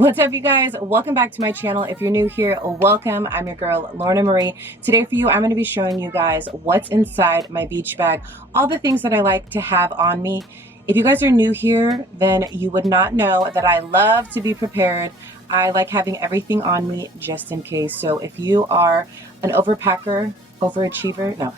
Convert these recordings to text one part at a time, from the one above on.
What's up, you guys? Welcome back to my channel. If you're new here, welcome. I'm your girl, Lorna Marie. Today for you, I'm going to be showing you guys what's inside my beach bag, all the things that I like to have on me. If you guys are new here, then you would not know that I love to be prepared. I like having everything on me just in case. So if you are an overpacker, overachiever, no,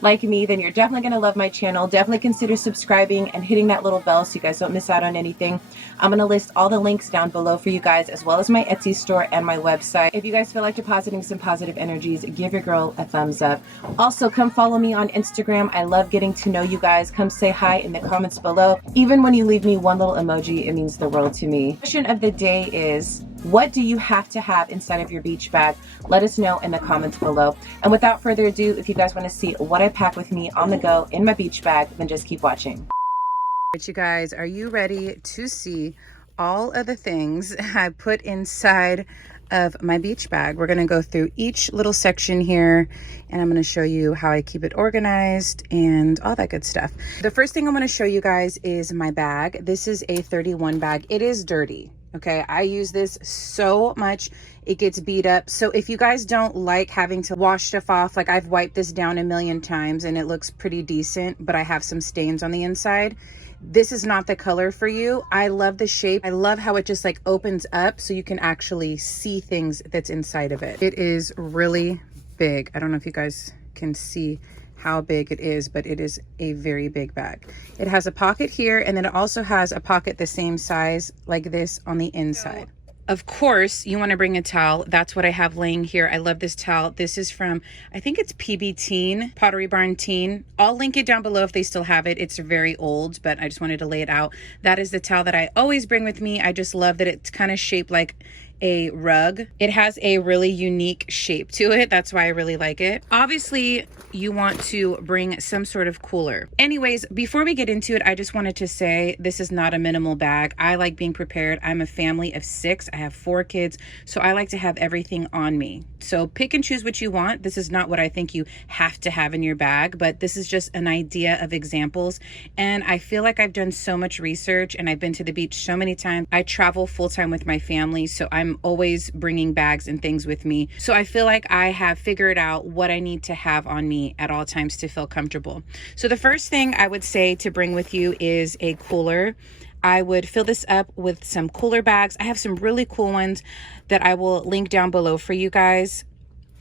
like me, then you're definitely going to love my channel. Definitely consider subscribing and hitting that little bell so you guys don't miss out on anything. I'm going to list all the links down below for you guys, as well as my Etsy store and my website. If you guys feel like depositing some positive energies, give your girl a thumbs up. Also, come follow me on Instagram. I love getting to know you guys. Come say hi in the comments below. Even when you leave me one little emoji, it means the world to me. Question of the day is, what do you have to have inside of your beach bag? Let us know in the comments below. And without further ado, if you guys want to see what I pack with me on the go in my beach bag, then just keep watching. All right, you guys, are you ready to see all of the things I put inside of my beach bag? We're going to go through each little section here, and I'm going to show you how I keep it organized and all that good stuff. The first thing I'm going to show you guys is my bag. This is a 31 bag. It is dirty. Okay, I use this so much, it gets beat up. So if you guys don't like having to wash stuff off, like I've wiped this down a million times and it looks pretty decent, but I have some stains on the inside, this is not the color for you. I love the shape. I love how it just like opens up so you can actually see things that's inside of it. It is really big. I don't know if you guys can see how big it is, but it is a very big bag. It has a pocket here, and then it also has a pocket the same size like this on the inside. Of course, you want to bring a towel. That's what I have laying here. I love this towel. This is from, I think it's PB Teen, Pottery Barn Teen. I'll link it down below if they still have it. It's very old, but I just wanted to lay it out. That is the towel that I always bring with me. I just love that it's kind of shaped like a rug. It has a really unique shape to it. That's why I really like it. Obviously, you want to bring some sort of cooler. Anyways, before we get into it, I just wanted to say this is not a minimal bag. I like being prepared. I'm a family of 6. I have 4 kids, so I like to have everything on me. So pick and choose what you want. This is not what I think you have to have in your bag, but this is just an idea of examples. And I feel like I've done so much research and I've been to the beach so many times. I travel full time with my family, so I'm always bringing bags and things with me. So I feel like I have figured out what I need to have on me at all times to feel comfortable. So the first thing I would say to bring with you is a cooler. I would fill this up with some cooler bags. I have some really cool ones that I will link down below for you guys.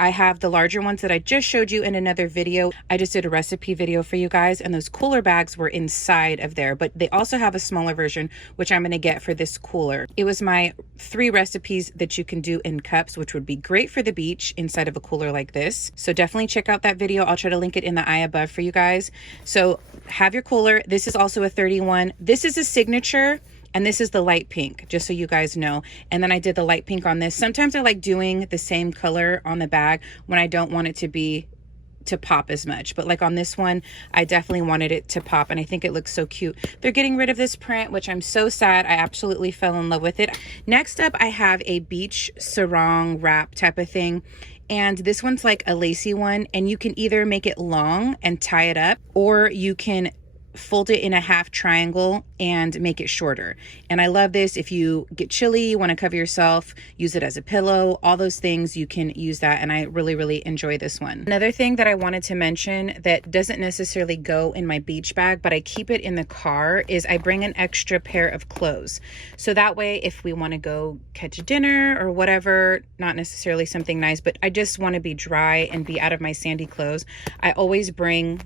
I have the larger ones that I just showed you in another video. I just did a recipe video for you guys, and those cooler bags were inside of there, but they also have a smaller version, which I'm going to get for this cooler. It was my 3 recipes that you can do in cups, which would be great for the beach inside of a cooler like this. So definitely check out that video. I'll try to link it in the eye above for you guys. So have your cooler. This is also a 31. This is a signature. And this is the light pink, just so you guys know. And then I did the light pink on this. Sometimes I like doing the same color on the bag when I don't want it to pop as much. But like on this one, I definitely wanted it to pop, and I think it looks so cute. They're getting rid of this print, which I'm so sad. I absolutely fell in love with it. Next up, I have a beach sarong wrap type of thing. And this one's like a lacy one, and you can either make it long and tie it up, or you can fold it in a half triangle and make it shorter. And I love this. If you get chilly, you want to cover yourself, use it as a pillow, all those things, you can use that. And I really, really enjoy this one. Another thing that I wanted to mention that doesn't necessarily go in my beach bag, but I keep it in the car, is I bring an extra pair of clothes. So that way, if we want to go catch dinner or whatever, not necessarily something nice, but I just want to be dry and be out of my sandy clothes, I always bring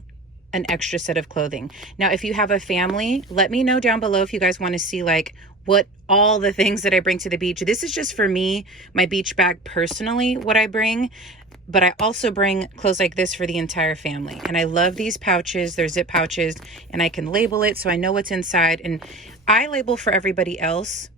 an extra set of clothing. Now, if you have a family, let me know down below if you guys want to see like what all the things that I bring to the beach. This is just for me, my beach bag personally, what I bring, but I also bring clothes like this for the entire family. And I love these pouches. They're zip pouches, and I can label it so I know what's inside. And I label for everybody else.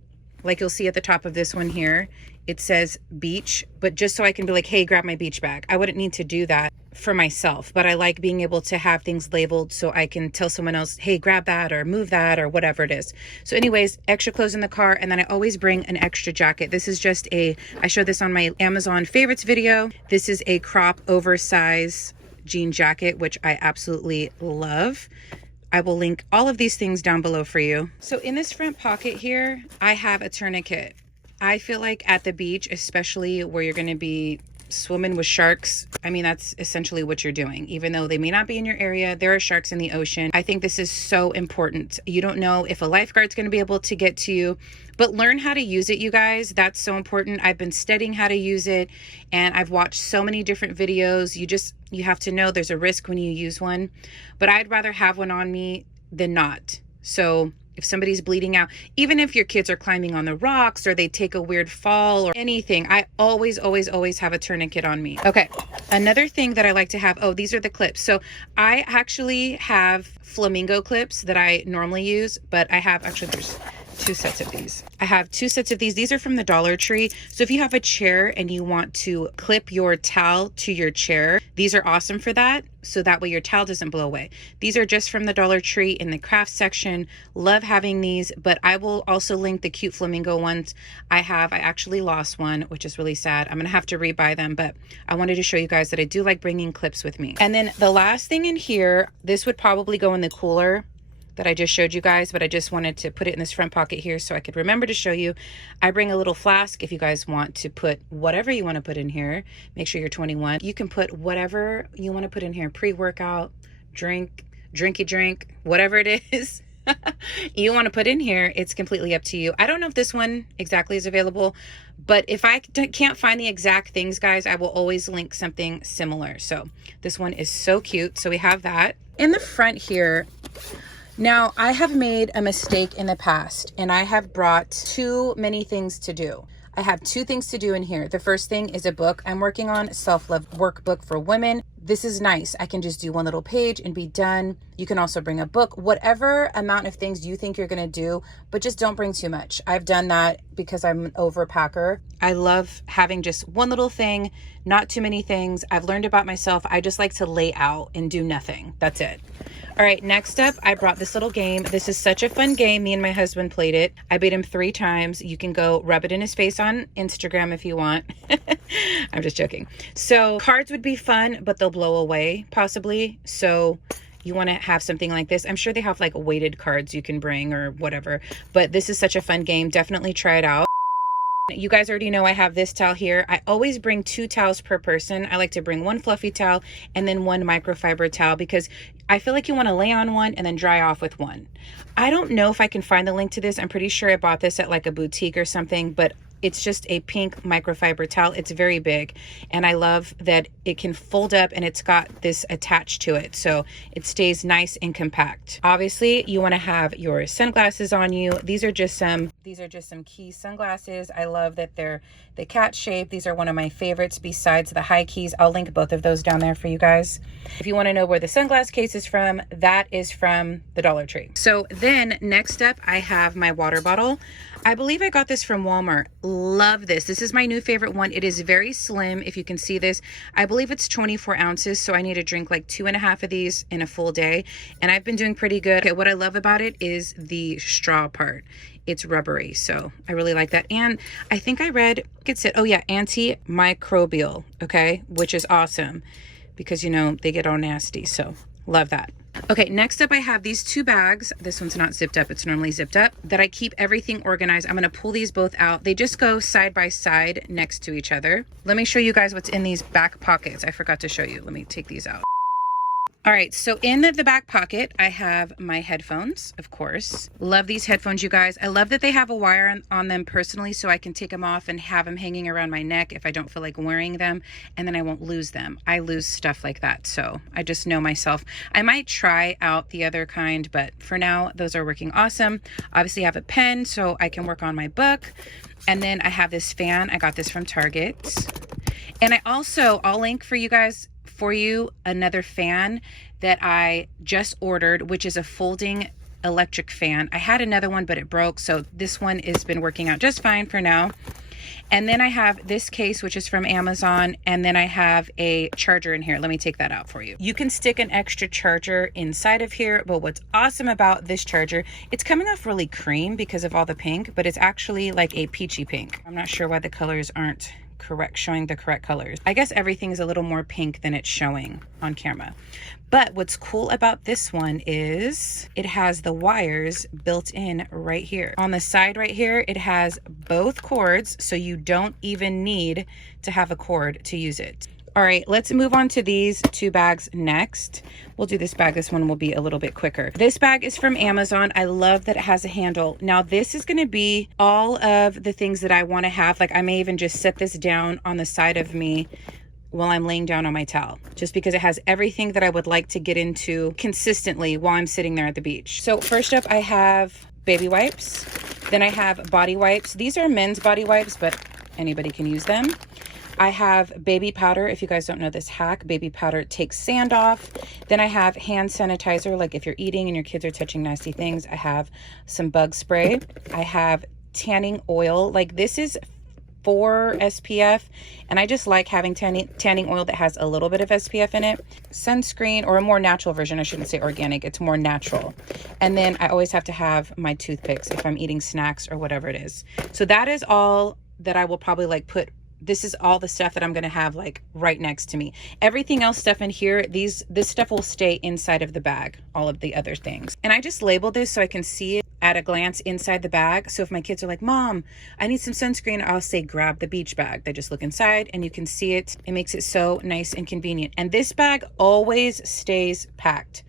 Like you'll see at the top of this one here, it says beach, but just so I can be like, hey, grab my beach bag. I wouldn't need to do that for myself, but I like being able to have things labeled so I can tell someone else, hey, grab that or move that or whatever it is. So anyways, extra clothes in the car, and then I always bring an extra jacket. This is just I showed this on my Amazon favorites video. This is a crop oversize jean jacket, which I absolutely love. I will link all of these things down below for you. So in this front pocket here, I have a tourniquet. I feel like at the beach, especially where you're going to be swimming with sharks, I mean, that's essentially what you're doing. Even though they may not be in your area, there are sharks in the ocean. I think this is so important. You don't know if a lifeguard's going to be able to get to you, but learn how to use it, you guys. That's so important. I've been studying how to use it, and I've watched so many different videos. You have to know there's a risk when you use one, but I'd rather have one on me than not. So if somebody's bleeding out, even if your kids are climbing on the rocks or they take a weird fall or anything, I always have a tourniquet on me. Okay, another thing that I like to have, oh, these are the clips. So I actually have flamingo clips that I normally use, but I have, actually there's two sets of these. I have two sets of these. These are from the Dollar Tree. So if you have a chair and you want to clip your towel to your chair, these are awesome for that. So that way your towel doesn't blow away. These are just from the Dollar Tree in the craft section. Love having these, but I will also link the cute flamingo ones I have. I actually lost one, which is really sad. I'm gonna have to rebuy them, but I wanted to show you guys that I do like bringing clips with me. And then the last thing in here, this would probably go in the cooler that I just showed you guys, but I just wanted to put it in this front pocket here so I could remember to show you. I bring a little flask if you guys want to put whatever you want to put in here. Make sure you're 21. You can put whatever you want to put in here, pre-workout, drinky drink, whatever it is you want to put in here. It's completely up to you. I don't know if this one exactly is available, but if I can't find the exact things, guys, I will always link something similar. So this one is so cute. So we have that in the front here. Now, I have made a mistake in the past, and I have brought too many things to do. I have two things to do in here. The first thing is a book I'm working on, self-love workbook for women. This is nice. I can just do one little page and be done. You can also bring a book, whatever amount of things you think you're going to do, but just don't bring too much. I've done that because I'm an overpacker. I love having just one little thing, not too many things. I've learned about myself. I just like to lay out and do nothing. That's it. All right, next up, I brought this little game. This is such a fun game. Me and my husband played it. I beat him 3 times. You can go rub it in his face on Instagram if you want. I'm just joking. So cards would be fun, but they'll blow away possibly. So you want to have something like this. I'm sure they have like weighted cards you can bring or whatever, but this is such a fun game. Definitely try it out. You guys already know I have this towel here. I always bring 2 towels per person. I like to bring 1 fluffy towel and then 1 microfiber towel because I feel like you want to lay on one and then dry off with one. I don't know if I can find the link to this. I'm pretty sure I bought this at like a boutique or something, but it's just a pink microfiber towel. It's very big, and I love that it can fold up and it's got this attached to it, so it stays nice and compact. Obviously, you want to have your sunglasses on you. These are just some key sunglasses. I love that they're the cat shape. These are one of my favorites besides the high keys. I'll link both of those down there for you guys. If you want to know where the sunglass case is from, that is from the Dollar Tree. So then next up, I have my water bottle. I believe I got this from Walmart. Love this. This is my new favorite one. It is very slim, if you can see this. I believe it's 24 ounces, so I need to drink like 2.5 of these in a full day, and I've been doing pretty good. Okay, what I love about it is the straw part. It's rubbery, so I really like that. And I think I read, it said, oh yeah, antimicrobial, okay, which is awesome because, you know, they get all nasty, so love that. Okay, next up I have these 2 bags. This one's not zipped up, it's normally zipped up, that I keep everything organized. I'm gonna pull these both out. They just go side by side next to each other. Let me show you guys what's in these back pockets. I forgot to show you. Let me take these out. All right, so in the back pocket, I have my headphones, of course. Love these headphones, you guys. I love that they have a wire on them personally, so I can take them off and have them hanging around my neck if I don't feel like wearing them, and then I won't lose them. I lose stuff like that, so I just know myself. I might try out the other kind, but for now, those are working awesome. Obviously, I have a pen, so I can work on my book. And then I have this fan. I got this from Target. And I'll link for you guys another fan that I just ordered, which is a folding electric fan. I had another one, but it broke, so this one has been working out just fine for now. And then I have this case, which is from Amazon, and then I have a charger in here. Let me take that out for you. You can stick an extra charger inside of here, but what's awesome about this charger, it's coming off really cream because of all the pink, but it's actually like a peachy pink. I'm not sure why the colors aren't showing the correct colors. I guess everything is a little more pink than it's showing on camera. But what's cool about this one is it has the wires built in right here. On the side right here, it has both cords, so you don't even need to have a cord to use it. All right, let's move on to these two bags next. We'll do this bag. This one will be a little bit quicker. This bag is from Amazon. I love that it has a handle. Now, this is gonna be all of the things that I wanna have. Like, I may even just set this down on the side of me while I'm laying down on my towel, just because it has everything that I would like to get into consistently while I'm sitting there at the beach. So first up, I have baby wipes. Then I have body wipes. These are men's body wipes, but anybody can use them. I have baby powder. If you guys don't know this hack, baby powder takes sand off. Then I have hand sanitizer, like if you're eating and your kids are touching nasty things. I have some bug spray. I have tanning oil. Like, this is for SPF, and I just like having tanning oil that has a little bit of SPF in it. Sunscreen, or a more natural version, I shouldn't say organic, it's more natural. And then I always have to have my toothpicks if I'm eating snacks or whatever it is. So that is all that I will probably like put. This is all the stuff that I'm going to have like right next to me. Everything else stuff in here, this stuff will stay inside of the bag, all of the other things. And I just labeled this so I can see it at a glance inside the bag. So if my kids are like, Mom, I need some sunscreen, I'll say, grab the beach bag. They just look inside and you can see it. It makes it so nice and convenient. And this bag always stays packed.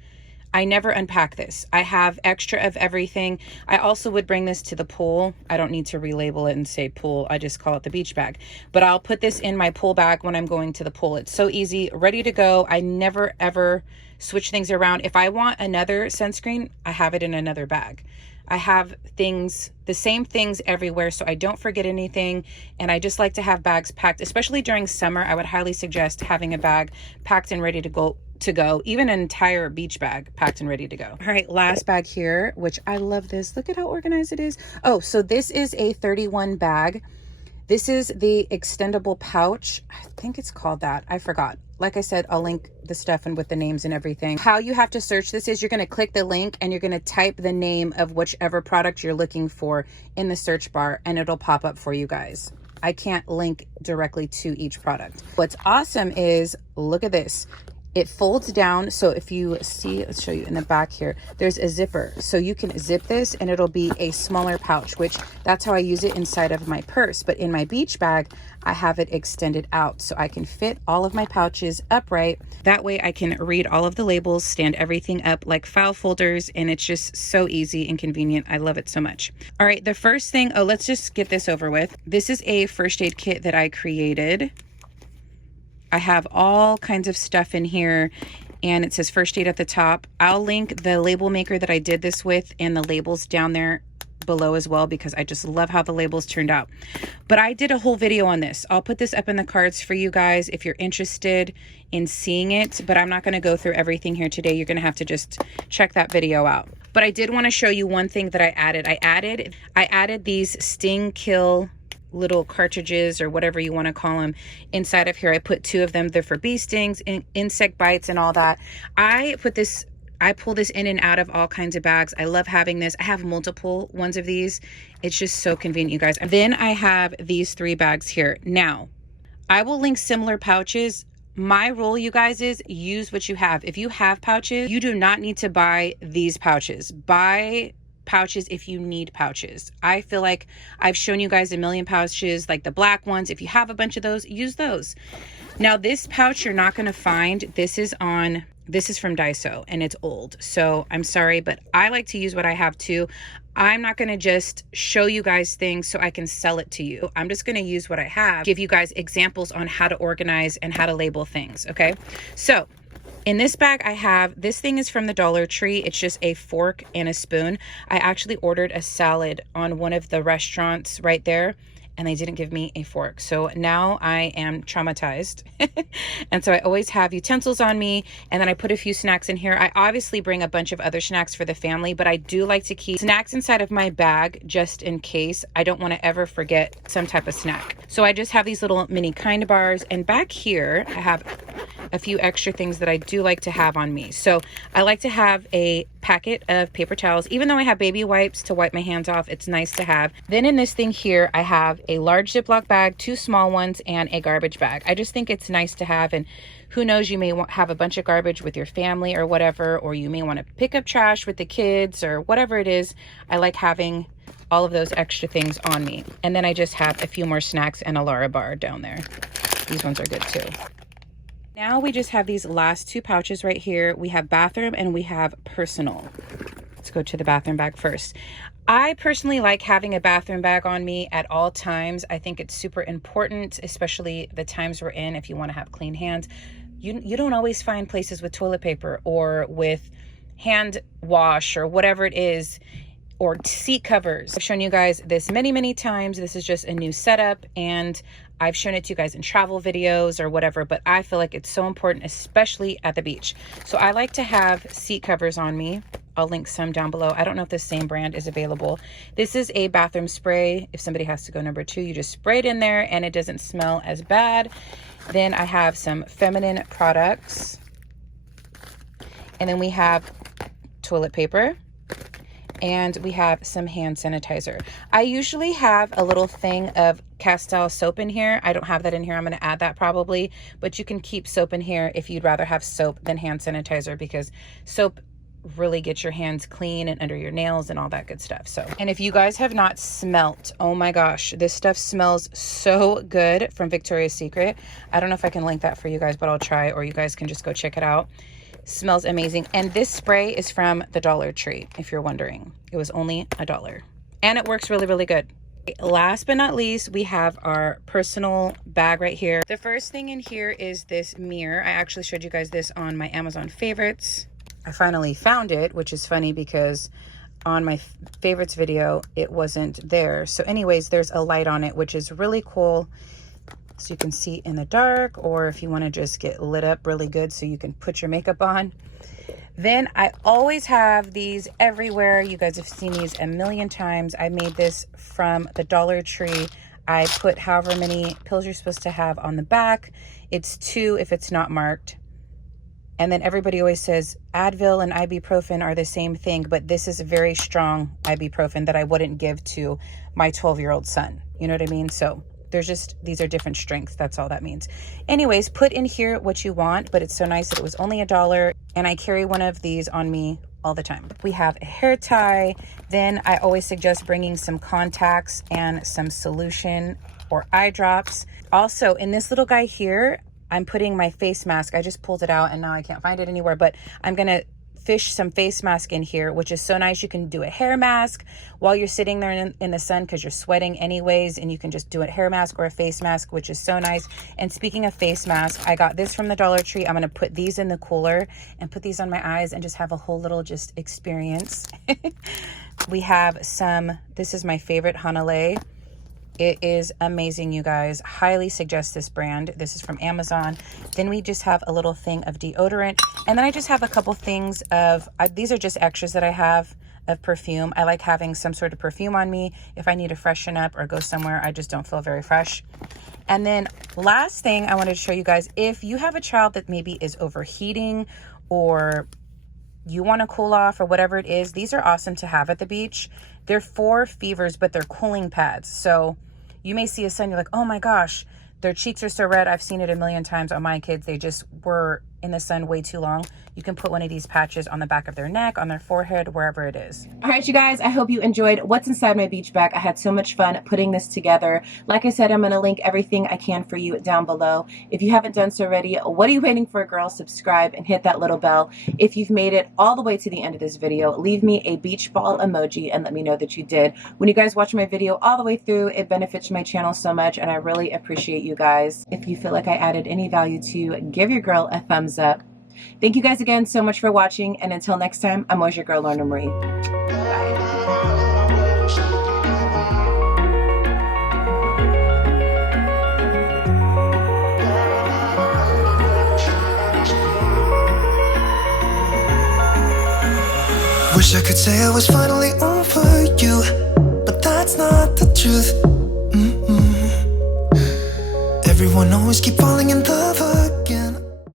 I never unpack this. I have extra of everything. I also would bring this to the pool. I don't need to relabel it and say pool. I just call it the beach bag. But I'll put this in my pool bag when I'm going to the pool. It's so easy, ready to go. I never ever switch things around. If I want another sunscreen, I have it in another bag. I have things, the same things everywhere, so I don't forget anything. And I just like to have bags packed, especially during summer. I would highly suggest having a bag packed and ready to go, even an entire beach bag packed and ready to go. All right, last bag here, which I love this. Look at how organized it is. Oh, so this is a 31 bag. This is the extendable pouch. I think it's called that. I forgot. Like I said, I'll link the stuff and with the names and everything. How you have to search this is you're going to click the link and you're going to type the name of whichever product you're looking for in the search bar, and it'll pop up for you guys. I can't link directly to each product. What's awesome is, look at this. It folds down, so if you see, let's show you in the back here, there's a zipper. So you can zip this and it'll be a smaller pouch, which that's how I use it inside of my purse. But in my beach bag, I have it extended out so I can fit all of my pouches upright. That way I can read all of the labels, stand everything up like file folders, and it's just so easy and convenient. I love it so much. All right, the first thing, oh, let's just get this over with. This is a first aid kit that I created. I have all kinds of stuff in here, and it says first aid at the top. I'll link the label maker that I did this with and the labels down there below as well, because I just love how the labels turned out. But I did a whole video on this. I'll put this up in the cards for you guys if you're interested in seeing it, but I'm not going to go through everything here today. You're going to have to just check that video out. But I did want to show you one thing that I added. I added these sting kill little cartridges, or whatever you want to call them, inside of here. I put 2 of them. They're for bee stings, insect bites, and all that. I pull this in and out of all kinds of bags. I love having this. I have multiple ones of these. It's just so convenient, you guys. Then I have these 3 bags here. Now, I will link similar pouches. My rule, you guys, is use what you have. If you have pouches, you do not need to buy these pouches. Buy pouches if you need pouches. I feel like I've shown you guys a million pouches, like the black ones. If you have a bunch of those, use those. Now, this pouch you're not going to find. This is from Daiso, and it's old, so I'm sorry, but I like to use what I have too. I'm not going to just show you guys things so I can sell it to you. I'm just going to use what I have, give you guys examples on how to organize and how to label things. Okay, so in this bag, I have, this thing is from the Dollar Tree. It's just a fork and a spoon. I actually ordered a salad on one of the restaurants right there, and they didn't give me a fork. So now I am traumatized. And so I always have utensils on me, and then I put a few snacks in here. I obviously bring a bunch of other snacks for the family, but I do like to keep snacks inside of my bag just in case. I don't want to ever forget some type of snack. So I just have these little mini kind bars, and back here I have a few extra things that I do like to have on me. So I like to have a packet of paper towels. Even though I have baby wipes to wipe my hands off, it's nice to have. Then in this thing here, I have a large Ziploc bag, 2 small ones, and a garbage bag. I just think it's nice to have, and who knows, you may have a bunch of garbage with your family or whatever, or you may want to pick up trash with the kids or whatever it is. I like having all of those extra things on me. And then I just have a few more snacks and a Lara bar down there. These ones are good too. Now we just have these last 2 pouches right here. We have bathroom and we have personal. Let's go to the bathroom bag first. I personally like having a bathroom bag on me at all times. I think it's super important, especially the times we're in. If you want to have clean hands, you don't always find places with toilet paper or with hand wash or whatever it is, or seat covers. I've shown you guys this many times. This is just a new setup, and I've shown it to you guys in travel videos or whatever, but I feel like it's so important, especially at the beach. So I like to have seat covers on me. I'll link some down below. I don't know if the same brand is available. This is a bathroom spray. If somebody has to go number 2, you just spray it in there and it doesn't smell as bad. Then I have some feminine products. And then we have toilet paper. And we have some hand sanitizer. I usually have a little thing of Castile soap in here. I don't have that in here. I'm going to add that probably, but you can keep soap in here if you'd rather have soap than hand sanitizer, because soap really gets your hands clean and under your nails and all that good stuff. So, and if you guys have not smelt, oh my gosh, this stuff smells so good from Victoria's Secret. I don't know if I can link that for you guys, but I'll try, or you guys can just go check it out. Smells amazing. And this spray is from the Dollar Tree, if you're wondering. It was only $1 and it works really good. Last but not least, we have our personal bag right here. The first thing in here is this mirror. I actually showed you guys this on my Amazon favorites. I finally found it, which is funny because on my favorites video it wasn't there. So anyways, there's a light on it, which is really cool. So you can see in the dark, or if you want to just get lit up really good so you can put your makeup on. Then I always have these everywhere. You guys have seen these a million times. I made this from the Dollar Tree. I put however many pills you're supposed to have on the back. It's 2 if it's not marked. And then everybody always says Advil and ibuprofen are the same thing, but this is a very strong ibuprofen that I wouldn't give to my 12-year-old son. You know what I mean? So there's just, these are different strengths. That's all that means. Anyways, put in here what you want, but it's so nice that it was only $1, and I carry one of these on me all the time. We have a hair tie. Then I always suggest bringing some contacts and some solution or eye drops. Also, in this little guy here, I'm putting my face mask. I just pulled it out and now I can't find it anywhere, but I'm gonna fish some face mask in here, which is so nice. You can do a hair mask while you're sitting there in the sun because you're sweating anyways, and you can just do a hair mask or a face mask, which is so nice. And speaking of face mask, I got this from the Dollar Tree. I'm going to put these in the cooler and put these on my eyes and just have a whole little just experience. We have some, this is my favorite, Hanalei. It is amazing, you guys. Highly suggest this brand. This is from Amazon. Then we just have a little thing of deodorant. And then I just have a couple things of, these are just extras that I have of perfume. I like having some sort of perfume on me if I need to freshen up or go somewhere I just don't feel very fresh. And then last thing I wanted to show you guys, if you have a child that maybe is overheating or you want to cool off or whatever it is, these are awesome to have at the beach. They're for fevers, but they're cooling pads. So you may see a son, you're like, oh my gosh, their cheeks are so red. I've seen it a million times on my kids. They just were in the sun way too long. You can put one of these patches on the back of their neck, on their forehead, wherever it is. All right, you guys, I hope you enjoyed what's inside my beach bag. I had so much fun putting this together. Like I said, I'm going to link everything I can for you down below. If you haven't done so already, what are you waiting for, girl? Subscribe and hit that little bell. If you've made it all the way to the end of this video, leave me a beach ball emoji and let me know that you did. When you guys watch my video all the way through, it benefits my channel so much, and I really appreciate you guys. If you feel like I added any value to you, give your girl a thumbs up. Thank you guys again so much for watching, and until next time, I'm always your girl, Lorna Marie. Bye. Wish I could say I was finally over you, but that's not the truth. Everyone always keep falling in the